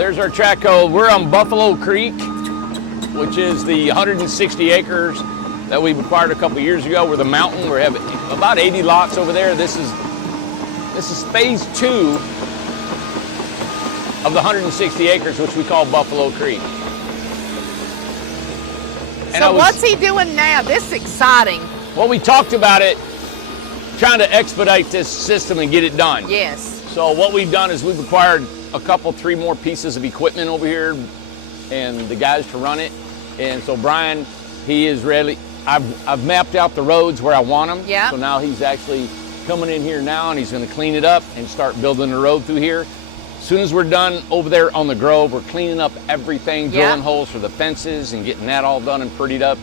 there's our track code. We're on Buffalo Creek, which is the 160 acres that we acquired a couple years ago. We're the mountain. We have about 80 lots over there. This is phase 2 of the 160 acres, which we call Buffalo Creek. And so what's he doing now? This is exciting. Well, we talked about it, trying to expedite this system and get it done. Yes. So what we've done is we've acquired a couple, 3 more pieces of equipment over here and the guys to run it. And so Brian, he is ready. I've mapped out the roads where I want them. Yeah. So now he's actually coming in here now and he's going to clean it up and start building the road through here. As soon as we're done over there on the Grove, we're cleaning up everything, drilling holes for the fences and getting that all done and prettied up.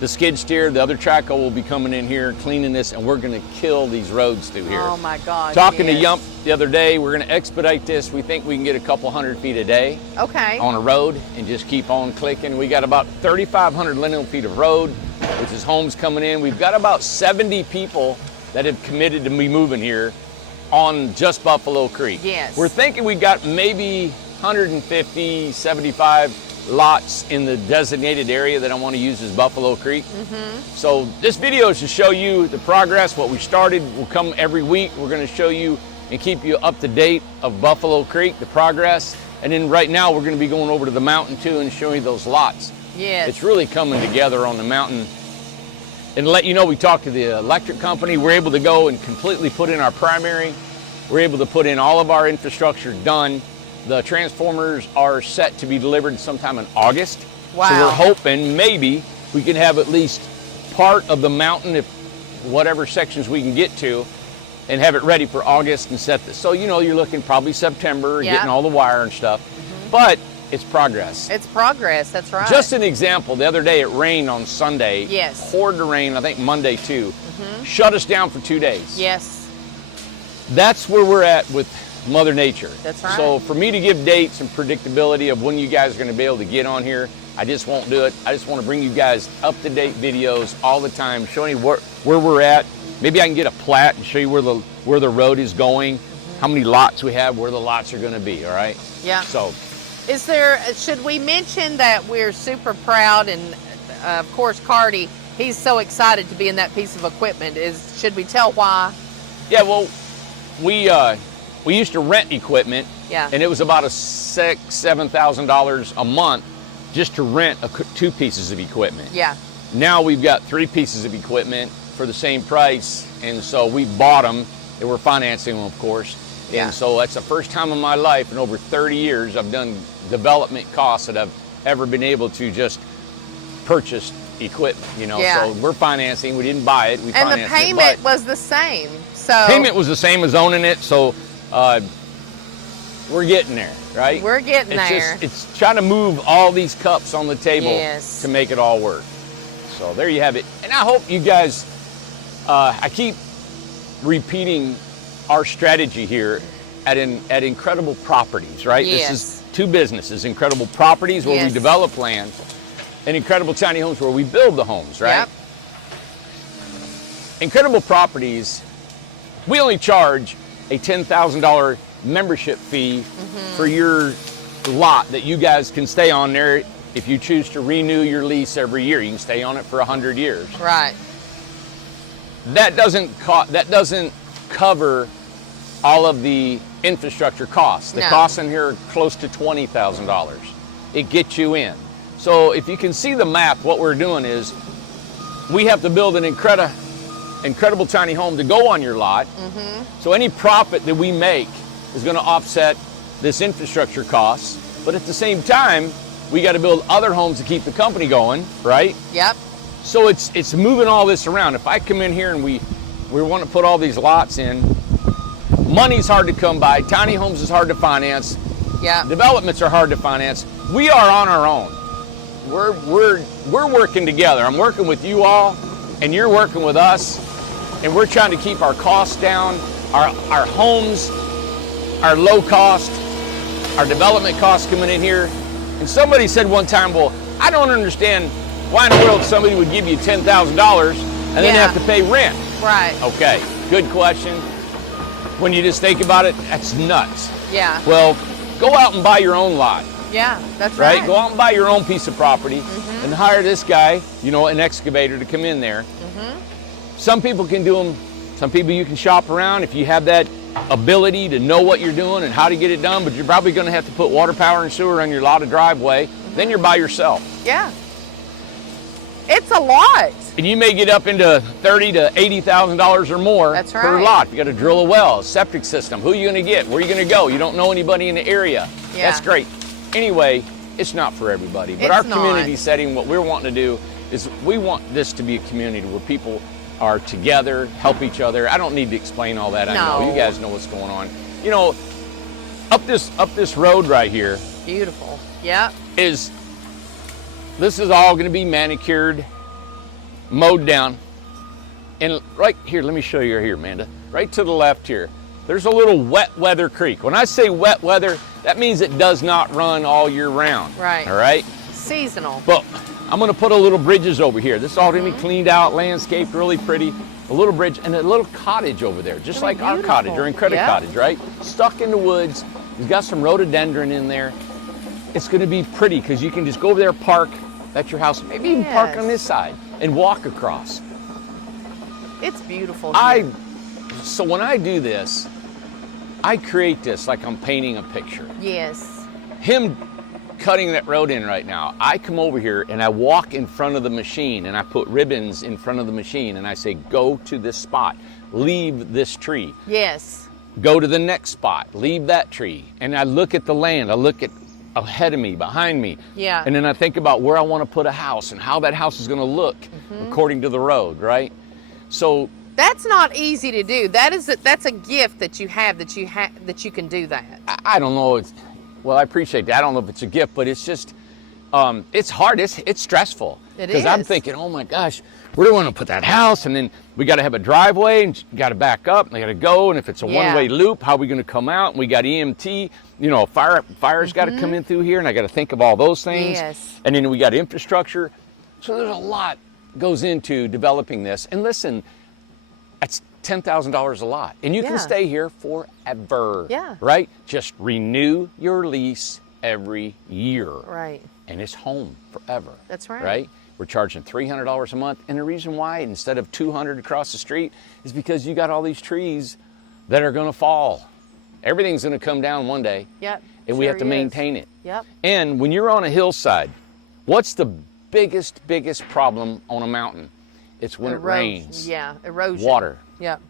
The skid steer, the other track will be coming in here, cleaning this, and we're going to kill these roads through here. Oh my God. Talking to Yump the other day, we're going to expedite this. We think we can get a couple hundred feet a day on a road and just keep on clicking. We got about 3,500 lineal feet of road, which is homes coming in. We've got about 70 people that have committed to be moving here on just Buffalo Creek. Yes. We're thinking we got maybe 150, 75 lots in the designated area that I want to use as Buffalo Creek. So this video is to show you the progress, what we started. Will come every week. We're going to show you and keep you up to date of Buffalo Creek, the progress. And then right now we're going to be going over to the mountain too and showing you those lots. Yes. It's really coming together on the mountain. And let you know, we talked to the electric company. We're able to go and completely put in our primary. We're able to put in all of our infrastructure done. The transformers are set to be delivered sometime in August. Wow. So we're hoping maybe we can have at least part of the mountain, if whatever sections we can get to, and have it ready for August and set this. So, you know, you're looking probably September, getting all the wire and stuff. But it's progress. It's progress, that's right. Just an example, the other day it rained on Sunday. Yes. Poured the rain, I think Monday too. Shut us down for 2 days. Yes. That's where we're at with Mother Nature. That's right. So for me to give dates and predictability of when you guys are going to be able to get on here, I just won't do it. I just want to bring you guys up-to-date videos all the time, showing you where we're at. Maybe I can get a plat and show you where the road is going, how many lots we have, where the lots are going to be, all right? Yeah. So, should we mention that we're super proud, and of course Cardi, he's so excited to be in that piece of equipment. Should we tell why? Yeah, well, we used to rent equipment, and it was about $7,000 a month just to rent 2 pieces of equipment. Yeah. Now we've got 3 pieces of equipment for the same price, and so we bought them, and we're financing them, of course. Yeah. And so that's the first time in my life in over 30 years I've done development costs that I've ever been able to just purchase equipment, you know. Yeah. So we're financing, we didn't buy it, we And financed the payment was the same. So payment was the same as owning it, so we're getting there, right? We're getting there. It's trying to move all these cups on the table Yes. to make it all work. So there you have it. And I hope you guys, I keep repeating our strategy here at Incredible Properties, right? Yes. This is 2 businesses, Incredible Properties where we develop land, and Incredible Tiny Homes where we build the homes, right? Yep. Incredible Properties, we only charge a $10,000 membership fee for your lot that you guys can stay on there. If you choose to renew your lease every year, you can stay on it for 100 years. Right. That doesn't cover all of the infrastructure costs. The costs in here are close to $20,000. It gets you in. So if you can see the map, what we're doing is we have to build an incredible tiny home to go on your lot. So any profit that we make is going to offset this infrastructure costs. But at the same time, we got to build other homes to keep the company going, right? Yep. So it's moving all this around. If I come in here and we want to put all these lots in, money's hard to come by. Tiny homes is hard to finance. Yeah. Developments are hard to finance. We are on our own. We're working together. I'm working with you all, and you're working with us, and we're trying to keep our costs down, our homes, our low cost, our development costs coming in here. And somebody said one time, well, I don't understand why in the world somebody would give you $10,000 and then have to pay rent. Right. Okay, good question. When you just think about it, that's nuts. Yeah. Well, Go out and buy your own lot, Yeah, that's right? right. Go out and buy your own piece of property and hire this guy, you know, an excavator to come in there. Some people can do them. Some people you can shop around if you have that ability to know what you're doing and how to get it done, but you're probably going to have to put water, power, and sewer on your lot of driveway. Then you're by yourself. Yeah. It's a lot. And you may get up into $30,000 to $80,000 or more That's per right. lot. You got to drill a well, a septic system. Who are you going to get? Where are you going to go? You don't know anybody in the area. Yeah. That's great. Anyway, it's not for everybody. But It's our not. community setting, what we're wanting to do is we want this to be a community where people are together, help each other. I don't need to explain all that. I know No. you guys know what's going on. You know, up this road right here Beautiful. Yep. this is all going to be manicured, mowed down. And right here, let me show you here, Amanda. Right to the left here, there's a little wet weather creek. When I say wet weather, that means it does not run all year round. Right. All right? Seasonal. But I'm going to put a little bridges over here. This is all going to be cleaned out, landscaped, really pretty. A little bridge and a little cottage over there, just Really like our beautiful. cottage or Credit Yeah. Cottage, right? Stuck in the woods. We've got some rhododendron in there. It's going to be pretty because you can just go over there, park at your house, maybe even park Yes. on this side and walk across. It's beautiful here. So when I do this, I create this like I'm painting a picture. Yes. Him cutting that road in right now, I come over here and I walk in front of the machine and I put ribbons in front of the machine and I say, go to this spot, leave this tree, Yes. go to the next spot, leave that tree. And I look at the land, I look at ahead of me, behind me. Yeah. And then I think about where I want to put a house and how that house is going to look according to the road, right? So That's not easy to do. That's a gift that you have that you can do that. I don't know. Well, I appreciate that. I don't know if it's a gift, but it's just, it's hard. It's stressful. It Because I'm is. thinking, oh my gosh, where do we want to put that house? And then we got to have a driveway and you got to back up and they got to go. And if it's a Yeah. one-way loop, how are we going to come out? And we got EMT, you know, fire's got to come in through here and I got to think of all those things. Yes. And then we got infrastructure. So there's a lot goes into developing this. And listen, that's $10,000 a lot. And you Yeah. can stay here forever. Yeah. Right? Just renew your lease every year. Right. And it's home forever. That's right. Right? We're charging $300 a month. And the reason why, instead of $200 across the street, is because you got all these trees that are going to fall. Everything's going to come down one day. Yep. And we Sure have to is. maintain it. Yep. And when you're on a hillside, what's the biggest problem on a mountain? It's when it rains. Yeah, erosion. Water. Yep.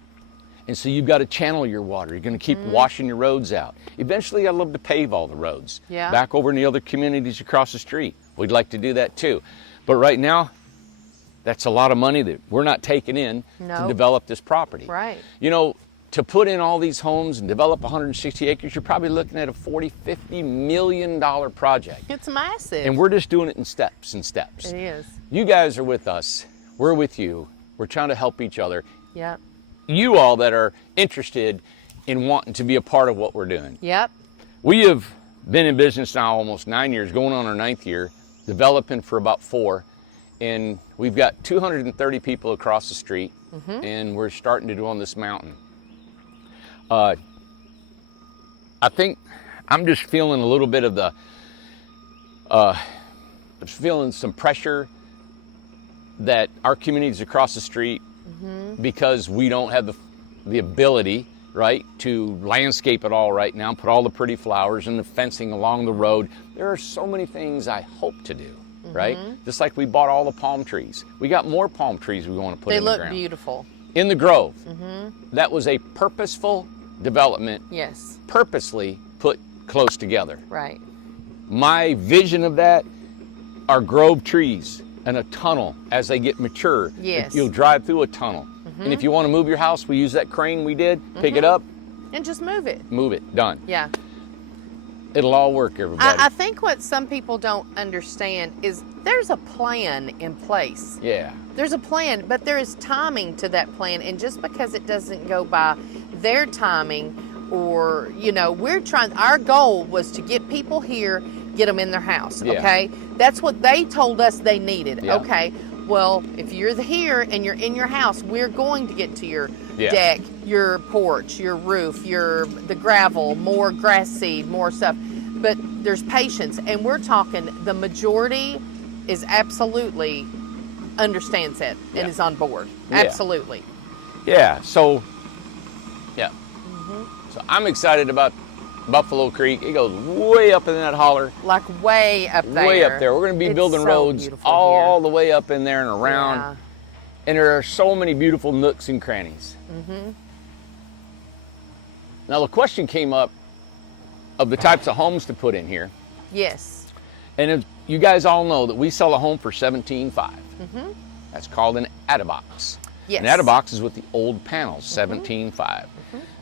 And so you've got to channel your water. You're going to keep washing your roads out. Eventually, I'd love to pave all the roads. Yeah. Back over in the other communities across the street. We'd like to do that too. But right now, that's a lot of money that we're not taking in to No. develop this property. Right. You know, to put in all these homes and develop 160 acres, you're probably looking at a $40-50 million project. It's massive. And we're just doing it in steps and steps. It is. You guys are with us. We're with you. We're trying to help each other. Yep. You all that are interested in wanting to be a part of what we're doing. Yep. We have been in business now almost 9 years, going on our 9th year, developing for about 4. And we've got 230 people across the street, and we're starting to do on this mountain. I think I'm just feeling a little bit of the, feeling some pressure that our communities across the street, because we don't have the ability, right, to landscape it all right now, put all the pretty flowers and the fencing along the road. There are so many things I hope to do, right? Just like we bought all the palm trees. We got more palm trees we want to put They in the look ground. beautiful. In the Grove, that was a purposeful development, Yes. purposely put close together. Right. My vision of that are Grove trees and a tunnel as they get mature. Yes. You'll drive through a tunnel. And if you want to move your house, we use that crane we did, pick it up, And just move it. move it, done. Yeah. It'll all work, everybody. I think what some people don't understand is there's a plan in place. Yeah. There's a plan, but there is timing to that plan. And just because it doesn't go by their timing, or, you know, our goal was to get people here, get them in their house, Yeah. okay? That's what they told us they needed, Yeah. okay? Well, if you're here and you're in your house, we're going to get to your Yeah. deck, your porch, your roof, the gravel, more grass seed, more stuff. but there's patience, and we're talking the majority is absolutely understands it and Yeah. is on board. Yeah. Absolutely. Yeah, so, yeah. So I'm excited about Buffalo Creek. It goes way up in that holler, Like way up there. way up there. We're going to be It's building so roads beautiful all here. the way up in there and around. Yeah. And there are so many beautiful nooks and crannies. Now the question came up of the types of homes to put in here. Yes. And if you guys all know that we sell a home for $17,500. That's called an Attibox. Yes. An Attibox is with the old panels, $17,500.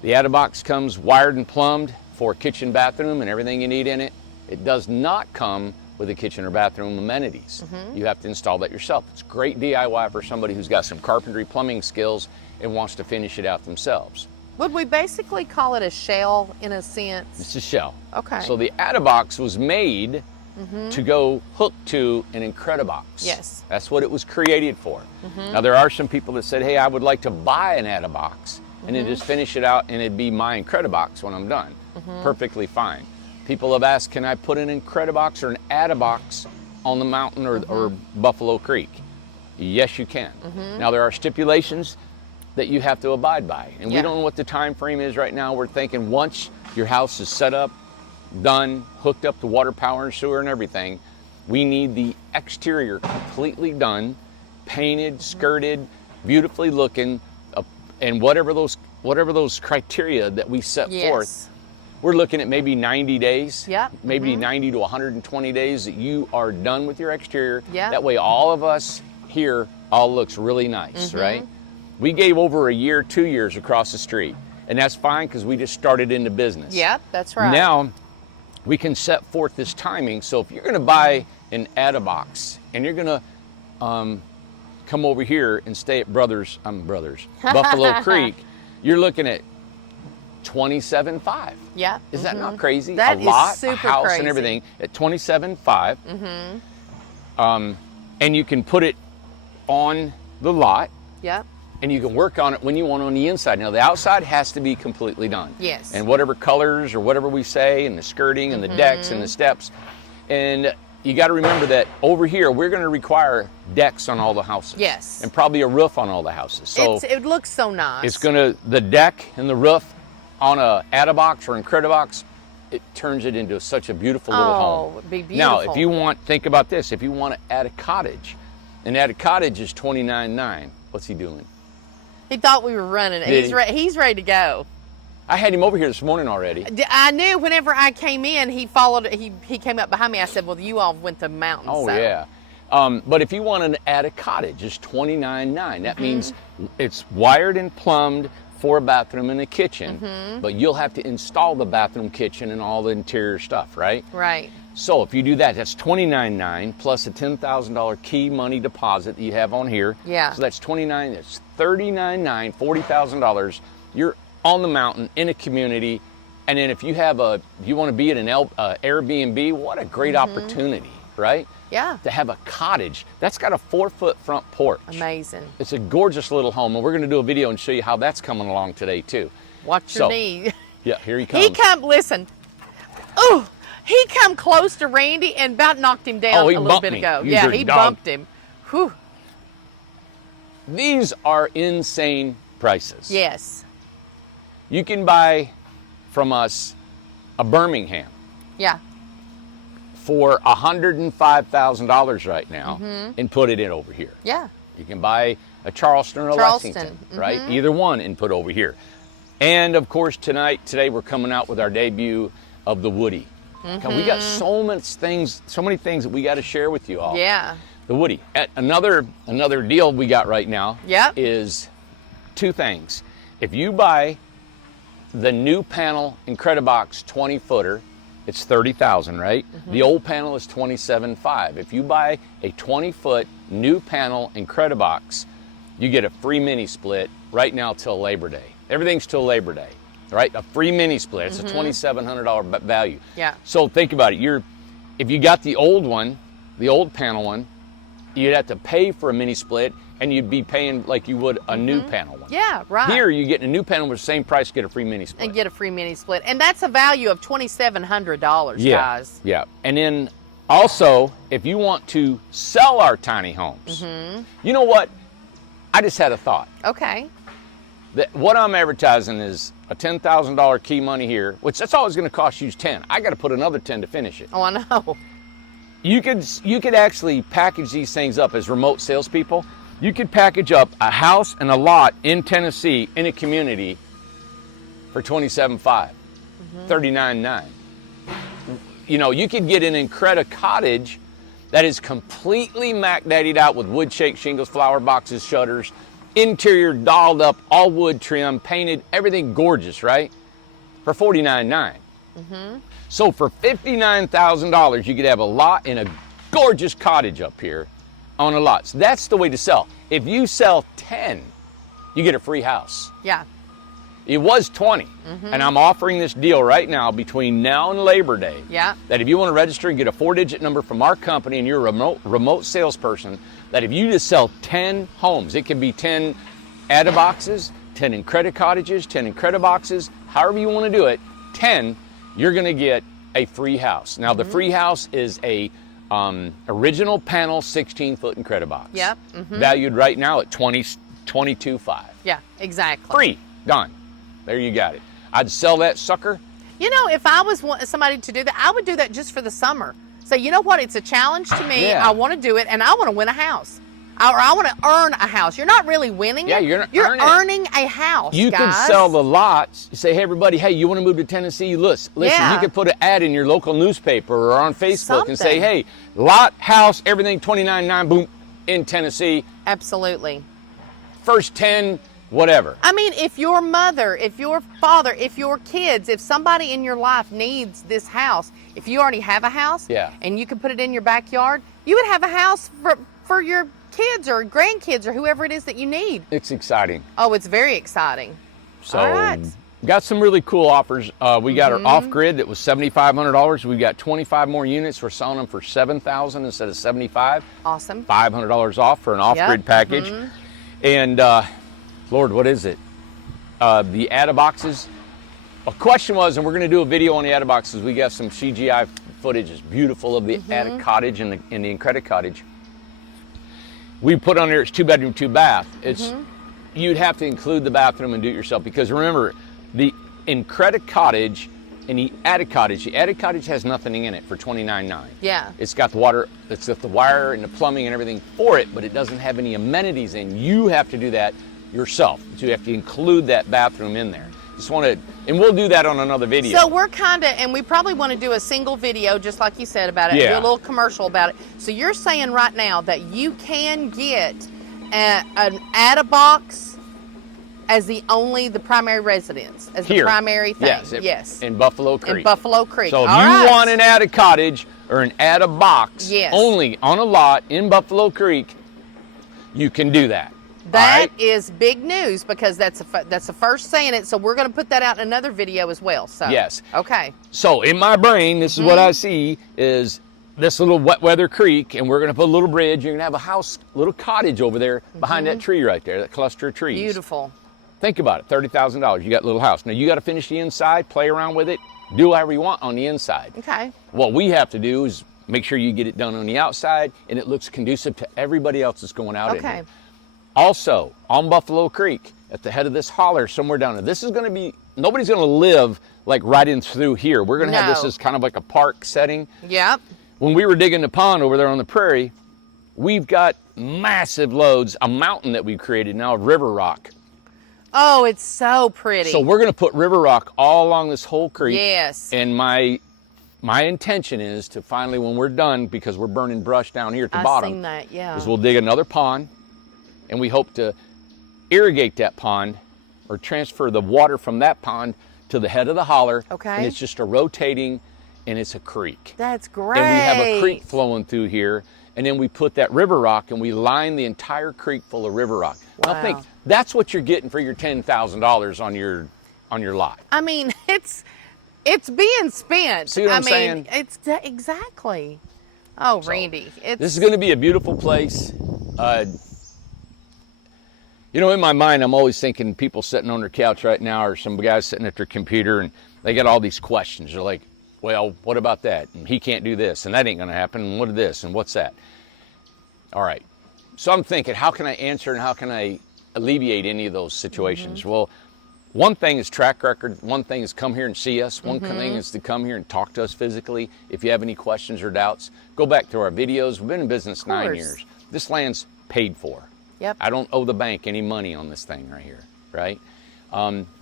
The Attibox comes wired and plumbed for kitchen, bathroom, and everything you need in it. It does not come with a kitchen or bathroom amenities. You have to install that yourself. It's great DIY for somebody who's got some carpentry, plumbing skills and wants to finish it out themselves. Would we basically call it a shell in a sense? It's a shell. Okay. So the Attibox was made to go hook to an Incredibox. Yes. That's what it was created for. Now there are some people that said, hey, I would like to buy an Attibox and then just finish it out and it'd be my Incredibox when I'm done. Perfectly fine. People have asked, can I put an Incredibox or an Attibox on the mountain or Buffalo Creek? Yes, you can. Now there are stipulations that you have to abide by. And we Yeah. don't know what the time frame is right now. We're thinking once your house is set up, done, hooked up to water, power, and sewer and everything, we need the exterior completely done, painted, skirted, beautifully looking, and whatever those criteria that we set forth. Yes. We're looking at maybe 90 days, Yep. maybe 90 to 120 days that you are done with your exterior. Yeah. That way all of us here all looks really nice, right? We gave over a year, 2 years across the street, and that's fine because we just started into business. Yep, that's right. Now, we can set forth this timing. So if you're going to buy an Attibox and you're going to come over here and stay at Buffalo Creek, you're looking at $27,500. Yeah. Is that not crazy? That a is lot, super a house, crazy. and everything at $27,500. And you can put it on the lot, Yep. and you can work on it when you want on the inside. Now, the outside has to be completely done. Yes. And whatever colors or whatever we say, and the skirting and the decks and the steps. And you got to remember that over here, we're going to require decks on all the houses. Yes. And probably a roof on all the houses. So it looks so nice. it's going to, the deck and the roof on a Attibox or Incredibox, it turns it into such a beautiful little home. it'd be Now, beautiful. if you want, think about this. If you want to add a cottage, and add a cottage is $29,900. What's he doing? He thought we were running it. Did He's he? he's ready to go. I had him over here this morning already. I knew whenever I came in, he followed. He came up behind me. I said, "Well, you all went the mountain." Oh, so. yeah. But if you want to add a cottage, it's $29,900. That means Mm-hmm. it's wired and plumbed for a bathroom and a kitchen, Mm-hmm. but you'll have to install the bathroom, kitchen, and all the interior stuff, right? Right. So if you do that, that's $29,900 plus a $10,000 key money deposit that you have on here. Yeah. So that's $29,900. That's $39,900, $40,000. You're on the mountain in a community, and then if you want to be at an Airbnb, what a great opportunity, right? Yeah. To have a cottage that's got a 4-foot front porch. Amazing. It's a gorgeous little home, and we're going to do a video and show you how that's coming along today too. Watch your So, knee. Yeah, here he comes. Listen. Oh, he come close to Randy and about knocked him down Oh, he a little bumped bit me. ago. You Yeah, dirty he dog. bumped him. Whew. These are insane prices. Yes. You can buy from us a Birmingham Yeah. for $105,000 right now and put it in over here. Yeah. You can buy a Charleston or a Charleston, Lexington, right? Either one and put over here. And of course today we're coming out with our debut of the Woody. God, we got so many things that we got to share with you all. Yeah. The Woody. Another deal we got right now Yep. is two things. If you buy the new panel Incredibox 20-footer, it's $30,000, right? The old panel is $27,500. If you buy a 20-foot new panel Incredibox, you get a free mini split right now till Labor Day. Everything's till Labor Day, right? A free mini split. It's a $2,700 value. Yeah. So think about it. If you got the old one, the old panel one, you'd have to pay for a mini split, and you'd be paying like you would a new panel one. Yeah, right. Here, you get a new panel with the same price, get a free mini split. And get a free mini split. And that's a value of $2,700, yeah, guys. Yeah. And then also, if you want to sell our tiny homes, you know what? I just had a thought. Okay. That what I'm advertising is a $10,000 key money here, which that's always going to cost you 10. I got to put another 10 to finish it. Oh, I know. You could actually package these things up as remote salespeople. You could package up a house and a lot in Tennessee in a community for $27,500, $39,900. You know, you could get an Increda cottage that is completely Mac Daddied out with wood shake shingles, flower boxes, shutters, interior dolled up, all wood trim, painted, everything gorgeous, right? For $49,900. So for $59,000, you could have a lot in a gorgeous cottage up here on a lot. So that's the way to sell. If you sell 10, you get a free house. Yeah. It was 20, and I'm offering this deal right now between now and Labor Day. Yeah. That if you want to register and get a 4-digit number from our company and you're a remote salesperson, that if you just sell 10 homes, it can be 10 Ada boxes, 10 Increda cottages, 10 Increda boxes, however you want to do it, 10, you're going to get a free house. Now, the free house is a original panel 16-foot Increda box. Yep. Valued right now at $22,500. Yeah, exactly. Free. Done. There you got it. I'd sell that sucker. You know, if I was somebody to do that, I would do that just for the summer. So you know what? It's a challenge to me. Yeah. I want to do it, and I want to win a house. Or I want to earn a house. You're not really winning Yeah, it. you're earning a house, You guys. can sell the lots. Say, hey, everybody, hey, you want to move to Tennessee? Listen, Yeah. you can put an ad in your local newspaper or on Facebook and say, Something. hey, lot, house, everything, $29,900, boom, in Tennessee. Absolutely. First 10, whatever. I mean, if your mother, if your father, if your kids, if somebody in your life needs this house, if you already have a house Yeah. and you can put it in your backyard, you would have a house for your kids or grandkids or whoever it is that you need. It's exciting. Oh, it's very exciting. So, All right. got some really cool offers. We got our off-grid that was $7,500. We got 25 more units. We're selling them for $7,000 instead of $75,000. Awesome. $500 off for an off-grid package. And Lord, what is it? The Ada boxes. A question was, and we're going to do a video on the Ada boxes. We got some CGI footage. It's beautiful of the Ada cottage and the Increda cottage. We put on there, it's 2-bedroom, 2-bath. It's you'd have to include the bathroom and do it yourself, because remember, the Increda cottage and the Ada cottage has nothing in it for $29,900. Yeah. It's got the water, it's got the wire and the plumbing and everything for it, but it doesn't have any amenities in. You have to do that yourself. So you have to include that bathroom in there. Just want to, and we'll do that on another video. So we're kind of, and we probably want to do a single video, just like you said about it, Yeah. do a little commercial about it. So you're saying right now that you can get an Ada box as the primary residence, as Here. the primary thing. Yes, in Buffalo Creek. In Buffalo Creek. So if All you right. want an Ada cottage or an Ada box Yes. only on a lot in Buffalo Creek, you can do that. That All right? is big news, because that's the first saying it. So we're going to put that out in another video as well. So Yes. Okay. So in my brain, this is what I see is this little wet weather creek, and we're going to put a little bridge. You're going to have a house, little cottage over there behind that tree right there, that cluster of trees. Beautiful. Think about it, $30,000. You got a little house. Now you got to finish the inside, play around with it, do whatever you want on the inside. Okay. What we have to do is make sure you get it done on the outside and it looks conducive to everybody else that's going out in Okay. here. Also, on Buffalo Creek, at the head of this holler, somewhere down there, this is going to be, nobody's going to live like right in through here. We're going to have this No. as kind of like a park setting. Yep. When we were digging the pond over there on the prairie, we've got massive loads, a mountain that we've created now of river rock. Oh, it's so pretty. So we're going to put river rock all along this whole creek. Yes. And my intention is to finally, when we're done, because we're burning brush down here at the I bottom, seen that, yeah. is we'll dig another pond, and we hope to irrigate that pond or transfer the water from that pond to the head of the holler. Okay. And it's just a rotating, and it's a creek. That's great. And we have a creek flowing through here, and then we put that river rock and we line the entire creek full of river rock. Wow. Now think, that's what you're getting for your $10,000 on your lot. I mean, it's being spent. See what I'm saying? It's exactly. Oh, Randy, it's This is going to be a beautiful place. You know, in my mind, I'm always thinking people sitting on their couch right now, or some guys sitting at their computer, and they got all these questions. They're like, well, what about that? And he can't do this, and that ain't gonna happen, and what is this, and what's that? All right, so I'm thinking, how can I answer and how can I alleviate any of those situations? Well, one thing is track record. One thing is come here and see us. One thing is to come here and talk to us physically. If you have any questions or doubts, go back to our videos. We've been in business 9 years. This land's paid for. Yep. I don't owe the bank any money on this thing right here, right?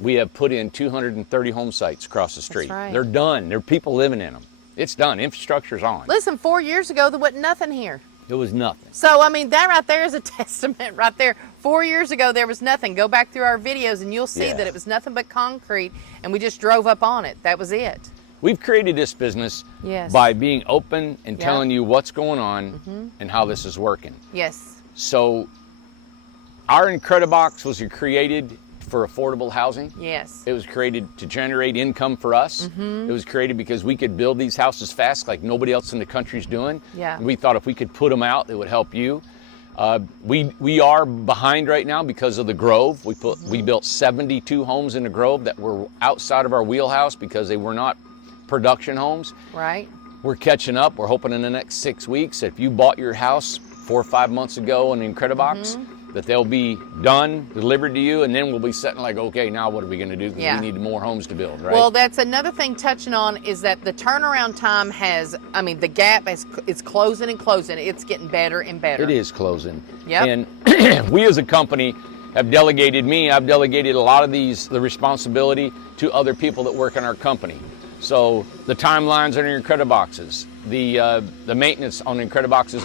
We have put in 230 home sites across the street. That's right. They're done. There are people living in them. It's done. Infrastructure's on. Listen, 4 years ago, there wasn't nothing here. It was nothing. So, I mean, that right there is a testament right there. 4 years ago, there was nothing. Go back through our videos and you'll see that it was nothing but concrete, and we just drove up on it. That was it. We've created this business Yes. by being open and telling you what's going on and how this is working. Yes. So our Incredibox was created for affordable housing. Yes. It was created to generate income for us. It was created because we could build these houses fast like nobody else in the country's doing. Yeah. And we thought if we could put them out, it would help you. We are behind right now because of the Grove. We built 72 homes in the Grove that were outside of our wheelhouse because they were not production homes. Right. We're catching up. We're hoping in the next 6 weeks, if you bought your house 4 or 5 months ago on the Incredibox, that they'll be done, delivered to you, and then we'll be sitting like, okay, now what are we going to do? Because we need more homes to build, right? Well, that's another thing touching on is that the turnaround time has, I mean, the gap is closing and closing. It's getting better and better. It is closing. Yep. And we as a company have delegated I've delegated a lot of the responsibility to other people that work in our company. So the timelines on your Incrediboxes, the maintenance on Incrediboxes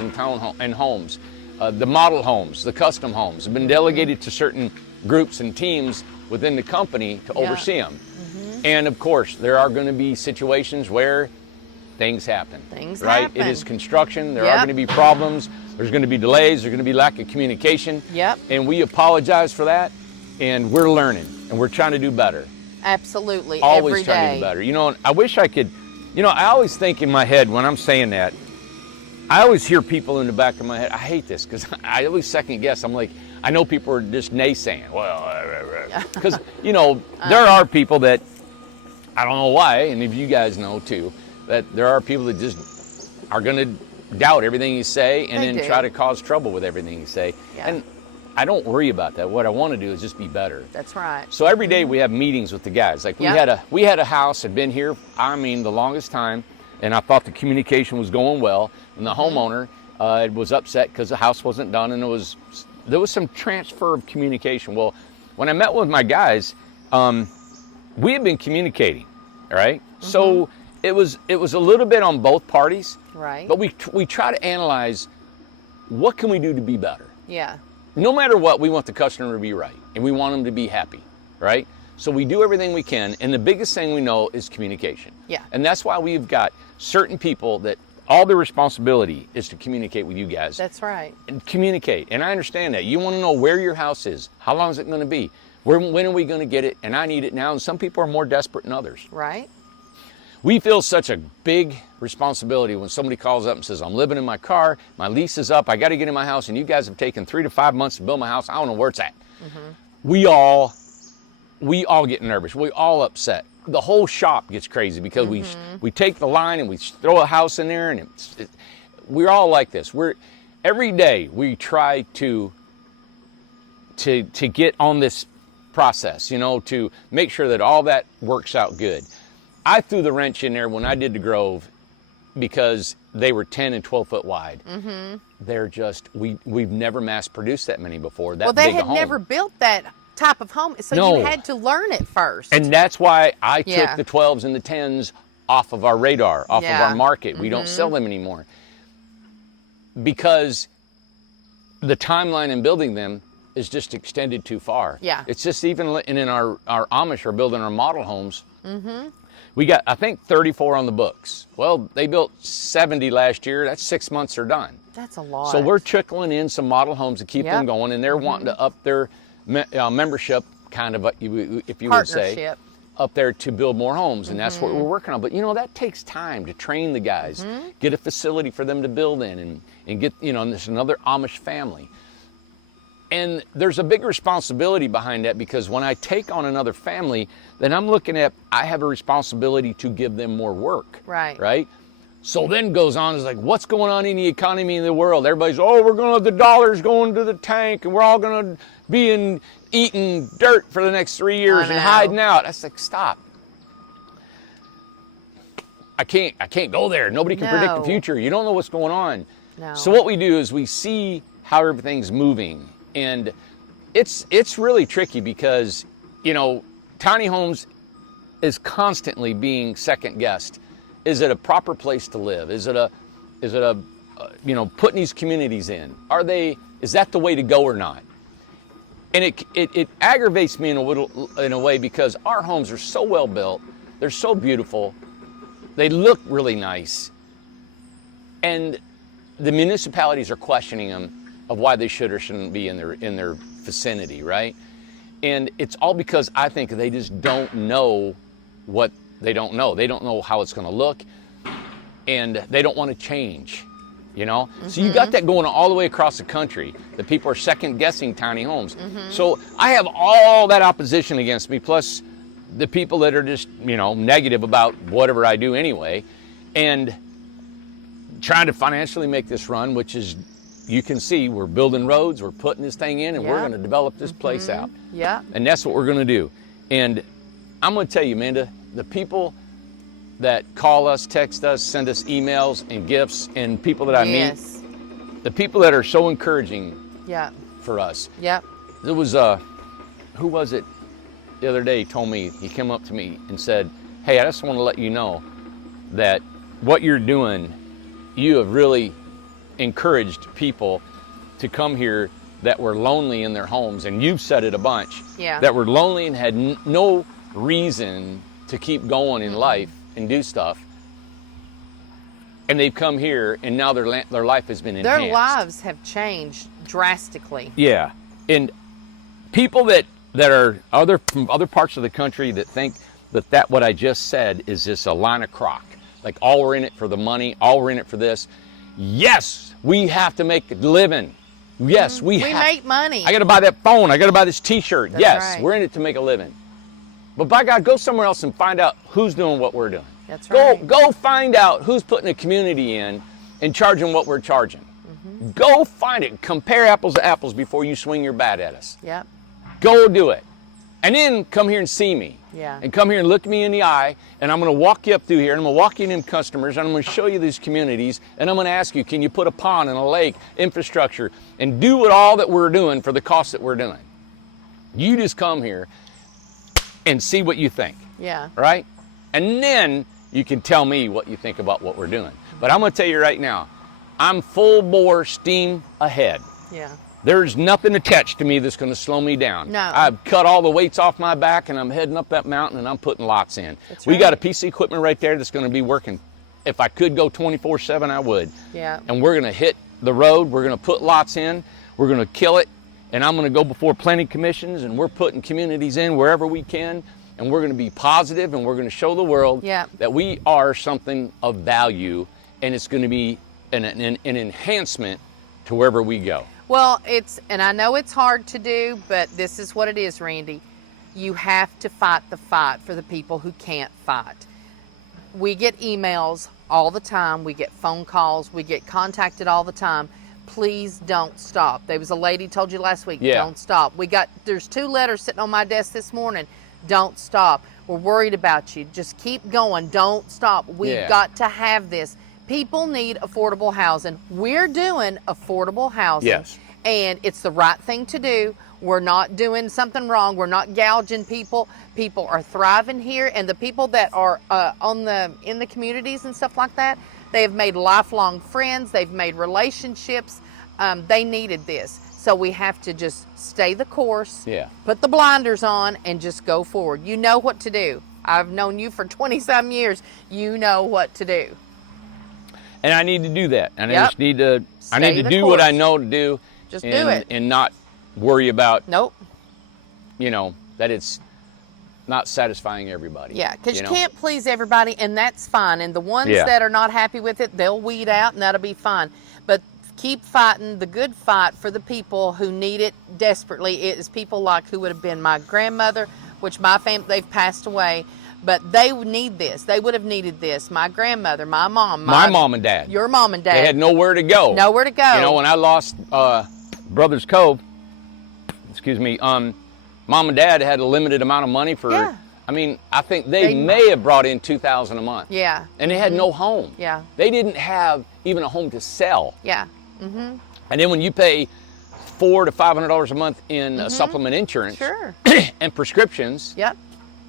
and homes, the model homes, the custom homes have been delegated to certain groups and teams within the company to oversee them. And of course, there are going to be situations where things happen. Right? Happen. It is construction. There are going to be problems. There's going to be delays. There's going to be lack of communication. Yep. And we apologize for that. And we're learning and we're trying to do better. Absolutely. Always every trying day. to do better. You know, I wish I could, I always think in my head when I'm saying that, I always hear people in the back of my head. I hate this because I always second guess. I'm like, I know people are just naysaying. Well, because, there are people that, I don't know why, and if you guys know too, that there are people that just are going to doubt everything you say and then try to cause trouble with everything you say. Yeah. And I don't worry about that. What I want to do is just be better. That's right. So every day we have meetings with the guys. Like we had a house had been here, the longest time, and I thought the communication was going well. And the homeowner was upset because the house wasn't done, and there was some transfer of communication. Well, when I met with my guys, we had been communicating, all right? So it was a little bit on both parties, right? But we try to analyze what can we do to be better. Yeah. No matter what, we want the customer to be right, and we want them to be happy, right? So we do everything we can, and the biggest thing we know is communication. Yeah. And that's why we've got certain people that all their responsibility is to communicate with you guys. That's right. And communicate, and I understand that. You want to know where your house is, how long is it going to be, when are we going to get it, and I need it now, and some people are more desperate than others. Right. We feel such a big responsibility when somebody calls up and says, I'm living in my car, my lease is up, I got to get in my house, and you guys have taken 3 to 5 months to build my house, I don't know where it's at. We all get nervous, we all upset. The whole shop gets crazy because we take the line and we throw a house in there, and we're all like this. Every day we try to get on this process, to make sure that all that works out good. I threw the wrench in there when I did the Grove because they were 10 and 12 foot wide. They're just, we've never mass produced that many before. That they big a had home. never built that type of home, so you had to learn it first. And that's why I took the 12s and the 10s off of our radar, off of our market. We don't sell them anymore. Because the timeline in building them is just extended too far. Yeah. It's just even in our Amish are building our model homes. We got, I think, 34 on the books. Well, they built 70 last year. That's 6 months they're done. That's a lot. So we're trickling in some model homes to keep them going, and they're wanting to up their membership, kind of, if you would say, up there to build more homes, and that's what we're working on. But that takes time to train the guys, get a facility for them to build in, and get, and there's another Amish family. And there's a big responsibility behind that, because when I take on another family, then I'm looking at, I have a responsibility to give them more work. Right. Right? So then goes on, is like, what's going on in the economy in the world? Everybody's, oh, the dollar's going to the tank and we're all going to be eating dirt for the next 3 years and hiding out. I was like, stop. I can't go there. Nobody can predict the future. You don't know what's going on. No. So what we do is we see how everything's moving. And it's really tricky because, tiny homes is constantly being second guessed. Is it a proper place to live? Is it a putting these communities in? Is that the way to go or not? And it aggravates me in a way, because our homes are so well built. They're so beautiful. They look really nice. And the municipalities are questioning them of why they should or shouldn't be in their vicinity, right? And it's all because I think they just don't know what they don't know. They don't know how it's going to look, and they don't want to change, Mm-hmm. So you got that going all the way across the country, that people are second guessing tiny homes. Mm-hmm. So I have all that opposition against me, plus the people that are just, negative about whatever I do anyway, and trying to financially make this run, which is, you can see, we're building roads, we're putting this thing in, and we're going to develop this place out. Yeah. And that's what we're going to do. And I'm going to tell you, Amanda, the people that call us, text us, send us emails and gifts, and people that I meet, the people that are so encouraging for us. Yeah. There was who was it the other day told me, he came up to me and said, hey, I just want to let you know that what you're doing, you have really encouraged people to come here that were lonely in their homes, and you've said it a bunch, that were lonely and had no reason to keep going in life and do stuff, and they've come here, and now their life has been enhanced. Their lives have changed drastically. Yeah, and people that are from other parts of the country that think that what I just said is just a line of crock, like all we're in it for the money, all we're in it for this. Yes, we have to make a living. Yes, we make money. I got to buy that phone. I got to buy this T-shirt. That's yes, right. We're in it to make a living. But by God, go somewhere else and find out who's doing what we're doing. That's right. Go find out who's putting a community in and charging what we're charging. Mm-hmm. Go find it. Compare apples to apples before you swing your bat at us. Yep. Go do it. And then come here and see me. Yeah. And come here and look me in the eye, and I'm going to walk you up through here, and I'm going to walk you in customers, and I'm going to show you these communities, and I'm going to ask you, can you put a pond and a lake, infrastructure, and do all that we're doing for the cost that we're doing? You just come here and see what you think. Yeah. Right? And then you can tell me what you think about what we're doing. But I'm going to tell you right now, I'm full bore steam ahead. Yeah. There's nothing attached to me that's going to slow me down. No. I've cut all the weights off my back, and I'm heading up that mountain, and I'm putting lots in. That's We right. got a piece of equipment right there that's going to be working. If I could go 24/7, I would. Yeah. And we're going to hit the road. We're going to put lots in. We're going to kill it. And I'm going to go before planning commissions, and we're putting communities in wherever we can. And we're going to be positive, and we're going to show the world that we are something of value, and it's going to be an enhancement to wherever we go. Well, and I know it's hard to do, but this is what it is, Randy. You have to fight the fight for the people who can't fight. We get emails all the time. We get phone calls. We get contacted all the time. Please don't stop. There was a lady told you last week, don't stop. There's 2 letters sitting on my desk this morning. Don't stop. We're worried about you. Just keep going. Don't stop. We've got to have this. People need affordable housing. We're doing affordable housing. Yes. And it's the right thing to do. We're not doing something wrong. We're not gouging people. People are thriving here. And the people that are in the communities and stuff like that, they have made lifelong friends. They've made relationships. They needed this. So we have to just stay the course, put the blinders on, and just go forward. You know what to do. I've known you for 20-some years. You know what to do. And I need to do that. And I just need to do what I know to do. Just do it. And not worry about, that it's not satisfying everybody. Yeah, because you can't please everybody, and that's fine. And the ones that are not happy with it, they'll weed out, and that'll be fine. But keep fighting the good fight for the people who need it desperately. It is people like who would have been my grandmother, which my family, they've passed away, but they need this. They would have needed this. My grandmother, my mom. My mom and dad. Your mom and dad. They had nowhere to go. Nowhere to go. You know, when I lost Brothers Cove, excuse me, mom and dad had a limited amount of money for, Yeah. I mean, I think they may have brought in $2,000 a month. Yeah. And they had no home. Yeah. They didn't have even a home to sell. Yeah. And then when you pay $400 to $500 a month in supplement insurance Sure. and prescriptions, Yep.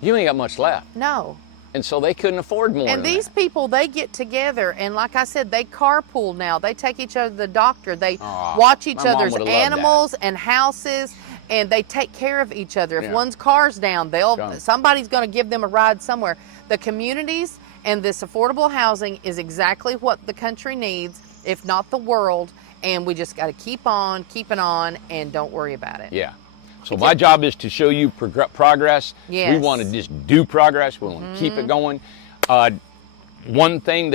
you ain't got much left. No. And so they couldn't afford more And than these that. people, they get together, and like I said, they carpool now. They take each other to the doctor. They Aw, watch each my mom other's would've loved animals and houses, and they take care of each other. If Yeah. one's car's down, Done. somebody's going to give them a ride somewhere. The communities and this affordable housing is exactly what the country needs, if not the world. And we just got to keep on keeping on, and don't worry about it. Yeah. So my job is to show you progress. We Yes. want to just do progress. We want to keep it going. One thing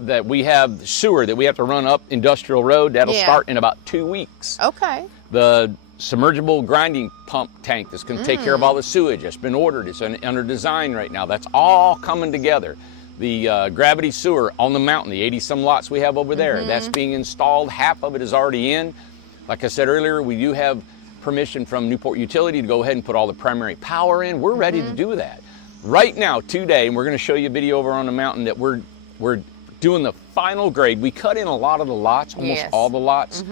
that we have, sewer that we have to run up Industrial Road, that'll Yeah. start in about 2 weeks. Okay. The submergible grinding pump tank that's going to take care of all the sewage that's been ordered. It's under design right now. That's all coming together. The gravity sewer on the mountain, the 80-some lots we have over there, that's being installed. Half of it is already in. Like I said earlier, we do have permission from Newport Utility to go ahead and put all the primary power in. We're ready to do that. Right now, today, and we're going to show you a video over on the mountain that we're doing the final grade. We cut in a lot of the lots, almost Yes. all the lots.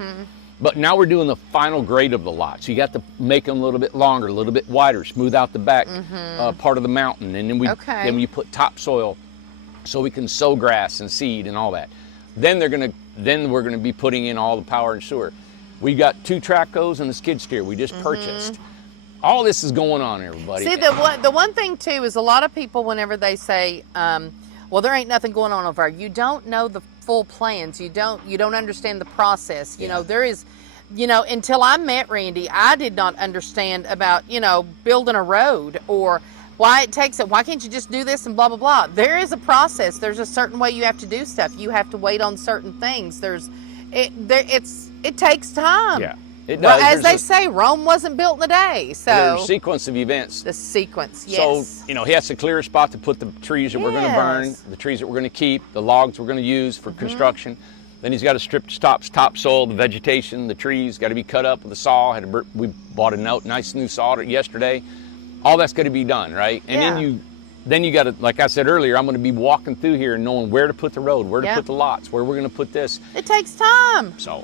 But now we're doing the final grade of the lot. So you got to make them a little bit longer, a little bit wider, smooth out the back part of the mountain. And then then you put topsoil so we can sow grass and seed and all that. Then we're gonna be putting in all the power and sewer. We got 2 track goes and the skid steer we just purchased. All this is going on, everybody. See, the one thing too is a lot of people, whenever they say, well, there ain't nothing going on over there, you don't know the full plans. You don't understand the process. You know, there is, until I met Randy, I did not understand about, building a road or why it takes it. Why can't you just do this and blah, blah, blah. There is a process. There's a certain way you have to do stuff. You have to wait on certain things. It takes time. Yeah, it Well, does. as they say, Rome wasn't built in a day. So there's a sequence of events. the sequence, yes. So, he has to clear a spot to put the trees that we're going to burn, Yes. the trees that we're going to keep, the logs we're going to use for construction. Then he's got to strip topsoil, the vegetation, the trees got to be cut up with a saw. We bought a nice new saw yesterday. All that's got to be done, right? And then you got to, like I said earlier, I'm going to be walking through here and knowing where to put the road, where to put the lots, where we're going to put this. It takes time. So,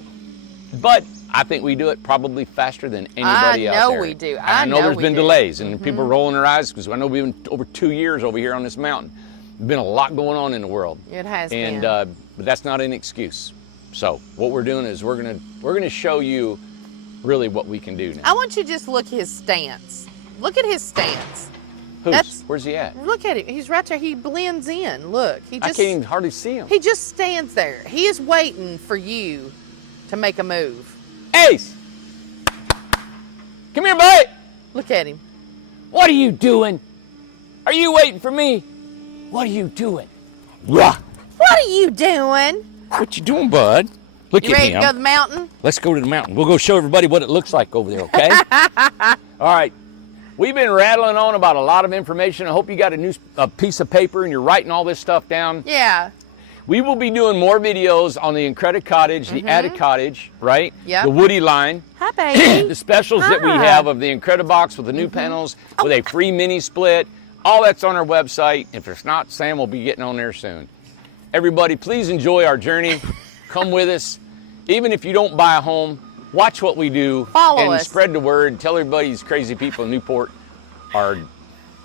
but I think we do it probably faster than anybody out I know there. we do. And I know there's we been do. delays and people rolling their eyes because I know we've been over 2 years over here on this mountain. There's been a lot going on in the world. It has and, been. but that's not an excuse. So what we're doing is we're gonna show you really what we can do now. I want you to just look at his stance. Look at his stance. Where's he at? Look at him. He's right there. He blends in. Look. I can't even hardly see him. He just stands there. He is waiting for you to make a move. Ace! Come here, buddy! Look at him. What are you doing? Are you waiting for me? What are you doing? Rah! What are you doing? What you doing, bud? Look You at ready him. to go to the mountain? Let's go to the mountain. We'll go show everybody what it looks like over there, okay? All right. We've been rattling on about a lot of information. I hope you got a piece of paper and you're writing all this stuff down. Yeah. We will be doing more videos on the Incredible Cottage, the Attic Cottage, right? Yep. The Woody line. Hi, baby. The specials that we Hi. have of the Incredibox with the new panels, with a free mini split. All that's on our website. If it's not, Sam will be getting on there soon. Everybody, please enjoy our journey. Come with us. Even if you don't buy a home, watch what we do. Follow and us. Spread the word. Tell everybody these crazy people in Newport are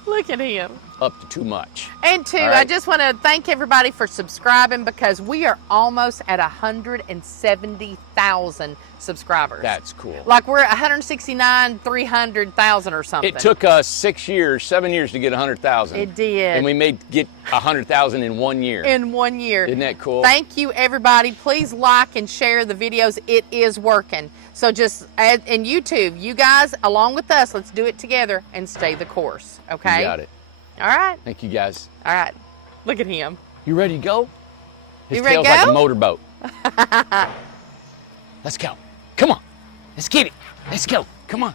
Look at him. up to too much. And two, All right. I just want to thank everybody for subscribing because we are almost at 170,000 subscribers. That's cool. Like we're at 169, 300,000 or something. It took us 7 years to get 100,000. It did. And we get 100,000 in 1 year. in 1 year. Isn't that cool? Thank you, everybody. Please like and share the videos. It is working. So just add in YouTube, you guys, along with us, let's do it together and stay the course. Okay? You got it. All right. Thank you, guys. All right. Look at him. You ready to go? His You ready to tail's like a go? motorboat. Let's go. Come on. Let's get it. Let's go. Come on.